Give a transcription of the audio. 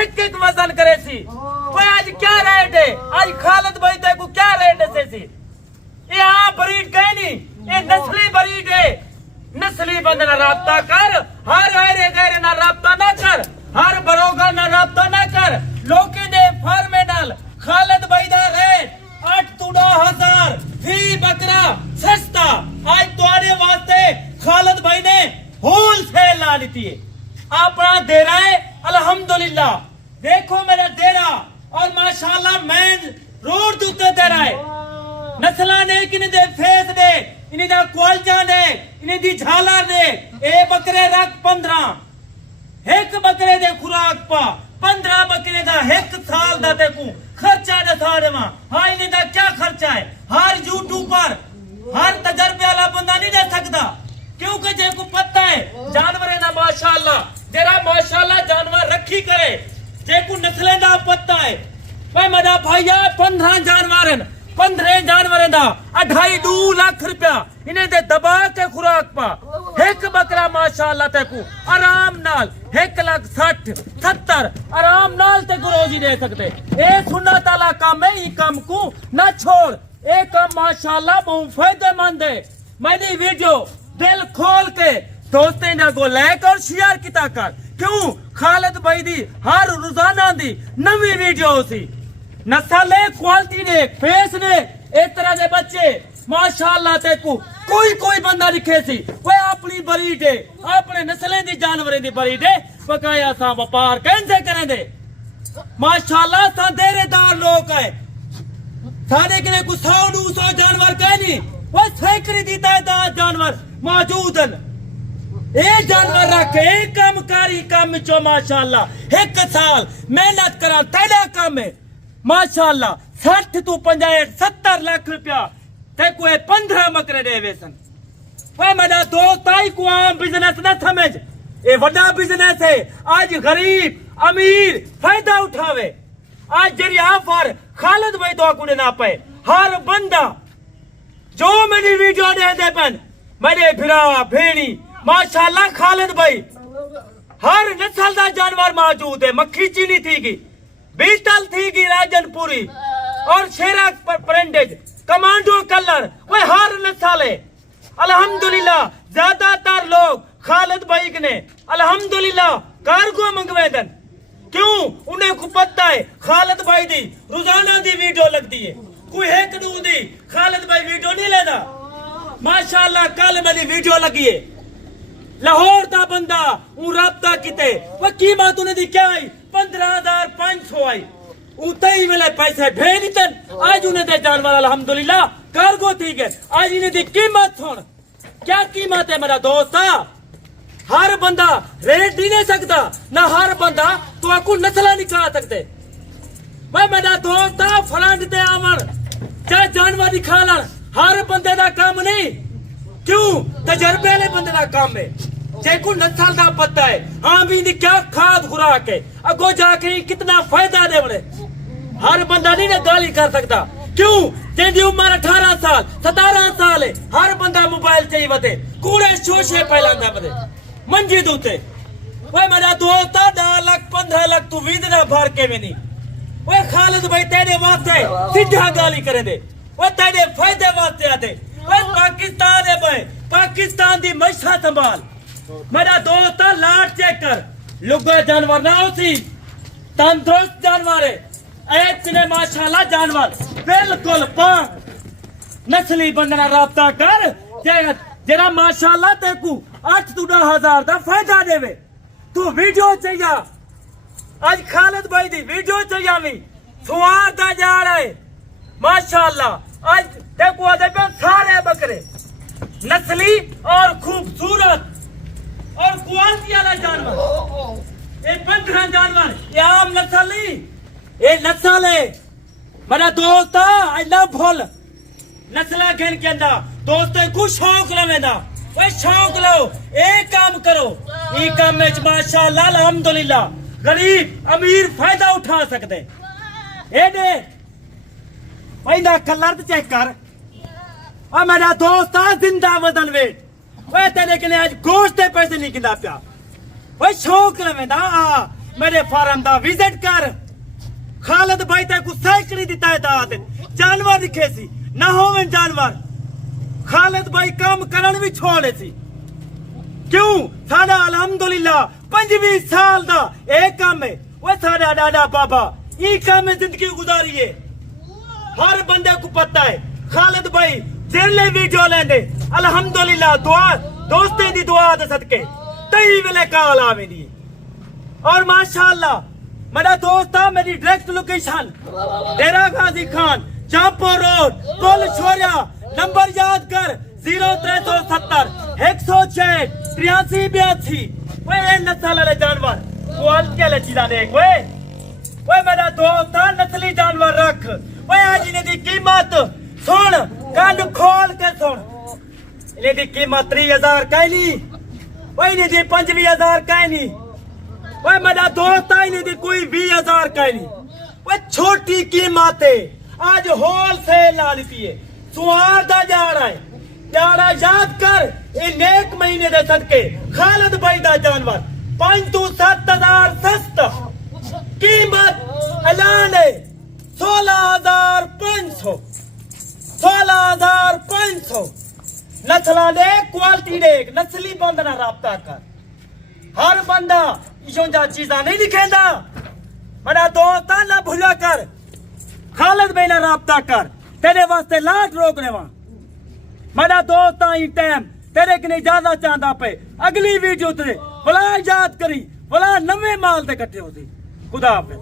एक एक वजन करे सी। ओए आज क्या रेट है? आज खालिद भाई ते को क्या रेट है सी? ये आ ब्रीड कहीं नहीं, ये नस्ली ब्रीड है। नस्ली बंदे ना राब्ता कर, हर गैरे गैरे ना राब्ता ना कर, हर बरोगा ना राब्ता ना कर। लोके दे फार्मे नाल खालिद भाई दा रेट 8 to 10,000 फी बकरा सस्ता। आज तुम्हारे वास्ते खालिद भाई ने होलसेल ला ली है। अपना दे रहा है अल्हम्दुलिल्लाह। देखो मेरा डेरा और माशाल्लाह मेन रोड दे उत्ते दे रहा है। नस्ला ने किन्हीं दे फेस दे, इन्हीं दा क्वालिटी दे, इन्हीं दी झालर दे। ए बकरे रख 15, एक बकरे दे खुराक पा 15 बकरे दा एक साल दा ते को खर्चा दसा देवा। हाँ इन्हीं दा क्या खर्चा है? हर यूट्यूब पर हर तजर्बे वाला बंदा नहीं दे सकता, क्योंकि जे को पता है जानवर ना माशाल्लाह जरा माशाल्लाह जानवर रखी करे। जे को नस्ले दा पता है भाई मेरा भाईया 15 जानवर 15 जानवर दा 2.5 लाख रुपया इन्हें दे दबा के खुराक पा। एक बकरा माशाल्लाह ते को आराम नाल 1,60,70 आराम नाल ते को रोजी दे सकते। ए सुन्नत वाला काम है, ई काम को ना छोड़। ए काम माशाल्लाह बहुत फायदेमंद है। मेरी वीडियो दिल खोल के दोस्तें ना को लाइक और शेयर किया कर। क्यों? खालिद भाई दी हर रोजाना दी नवी वीडियो सी। नस्ल क्वालिटी ने फेस ने एक तरह के बच्चे माशाल्लाह ते को कोई बंदा दिखे सी वो अपनी ब्रीड है, अपने नस्लें दी जानवरें दी ब्रीड है। बकाया सा व्यापार कैसे करें दे माशाल्लाह सा देरेदार लोग है। सारे किने को 100-200 जानवर कहनी वो सैकड़ी दी तादाद जानवर मौजूद हैं। ए जानवर रखे एक कामकारी काम चो माशाल्लाह एक साल मेहनत करा तेरा काम है माशाल्लाह 60 to 65-70 लाख रुपया ते को 15 बकरे दे वेसन। वो मेरा दोस्त आई को आम बिजनेस न समझ, ये बड़ा बिजनेस है। आज गरीब अमीर फायदा उठावे। आज जरी ऑफर खालिद भाई तो कुड़े ना पे हर बंदा जो मेरी वीडियो दे पन मेरे फिरा भेड़ी माशाल्लाह खालिद भाई हर नस्ल का जानवर मौजूद है। मक्खी चीनी थी, बीटल थी, राजनपुरी और शेरा प्रिंटेड कमांडो कलर वो हर नस्ल है। अल्हम्दुलिल्लाह ज्यादातर लोग खालिद भाई ने अल्हम्दुलिल्लाह कार्गो मंगवे दन। क्यों? उन्हें को पता है खालिद भाई दी रोजाना दी वीडियो लगती है। कोई एक दू दी खालिद भाई वीडियो नहीं लेता। माशाल्लाह कल मेरी वीडियो लगी है, लाहौर दा बंदा राबता किते वो कीमत उन्हें दी क्या आई 15,500 आई। उते ही वेले पैसे भेज दितन। आज उन्हें दे जानवर अल्हम्दुलिल्लाह कार्गो ठीक है। आज इन्हें दी कीमत सुन, क्या कीमत है मेरा दोस्त? हर बंदा रेट नहीं दे सकता, ना हर बंदा तो आपको नस्ला निकाल सकते। मैं मेरा दोस्त फ्रंट दे आवन चाहे जानवर निकालन हर बंदे का काम नहीं। क्यों? तजर्बे वाले बंदे का काम है। जेको नस्ल का पता है हाँ भी क्या खाद खुराक है अगो जाके कितना फायदा दे बड़े। हर बंदा नहीं ना गाली कर सकता। क्यों? जिंदी उम्र 18 साल 17 साल है, हर बंदा मोबाइल चाहिए बते कूड़े शोशे फैलांदा बते मंजी दूते। वो मेरा दोस्त 10 लाख 15 लाख तू वीदना भर के में नहीं। वो खालिद भाई तेरे वास्ते सीधा गाली करे दे, वो तेरे फायदे वास्ते आते। वो पाकिस्तान है भाई, पाकिस्तान दी मैशा संभाल। मेरा दोस्त लाट चेक कर, लुगा जानवर ना होती तंदुरुस्त जानवर है। इतने माशाल्लाह जानवर बिल्कुल पाक नस्ली बंदना राब्ता कर जरा माशाल्लाह तेकू 8 to 10,000 का फायदा देवे। तू वीडियो चाहिए आज खालिद भाई दी वीडियो चाहिए भी सुवार दा जा रहे माशाल्लाह। आज देखो आदे पे सारे बकरे नस्ली और खूबसूरत और क्वालिटी वाला जानवर। ये 15 जानवर ये आम नस्ल नहीं, ये नस्ल है मेरा दोस्त। आई लव फुल नस्ला खेल के अंदर दोस्तों को शौक लवेदा वो शौक लो एक काम करो। ये काम में माशाल्लाह अल्हम्दुलिल्लाह गरीब अमीर फायदा उठा सकते। ए दे पहला कलर चेक कर। और मेरा दोस्त जिंदा वजन वेट वो तेरे के लिए आज गोश्त पैसे नहीं गिना पिया वो शौक लवेदा। मेरे फार्म दा विजिट कर खालिद भाई ते को सैकड़ी दी तादाद जानवर दिखे सी ना होवन जानवर खालिद भाई काम करन भी छोड़े सी क्यों साडा अल्हम्दुलिल्लाह 25 साल दा एक काम है वो साडा दादा बाबा ई काम में जिंदगी गुजारी है हर बंदे को पता है खालिद भाई जेले वीडियो लेंदे अल्हम्दुलिल्लाह दुआ दोस्ते दी दुआ दे सदके तई वेले कॉल आवेंदी और माशाअल्लाह मेरा दोस्त था मेरी डायरेक्ट लोकेशन डेरा गाजी खान चांपो रोड पुल छोरिया नंबर याद कर 0370 106 83 82 वे नस्ल वाले जानवर क्वालिटी वाले चीज़ा देख वे मेरा दोस्त था नस्ली जानवर रख वे आज इन्हें दी कीमत सुन कान खोल के सुन इन्हें दी कीमत 30,000 कहनी वे इन्हें दी 25,000 कहनी वे मेरा दोस्त है इन्हें दी कोई 20,000 कहनी वे छोटी कीमत है आज होल सेल ला ली है सुहार दा जाड़ा है जाड़ा याद कर ये नेक महीने दे सदके खालिद भाई दा जानवर 5 to 7,000 सस्ता कीमत ऐलान है 16,500 16,500 नस्ला देख क्वालिटी देख नस्ली बंदना राब्ता कर हर बंदा इशों चीजा नहीं लिखेंदा मेरा दोस्त ना भूला कर खालिद भाई ना राब्ता कर तेरे वास्ते लाट रोक रहा मेरा दोस्त आई टाइम तेरे कने ज्यादा चाहता पे अगली वीडियो ते भला याद करी भला नवे माल ते कट्ठे होती खुदा हाफिज।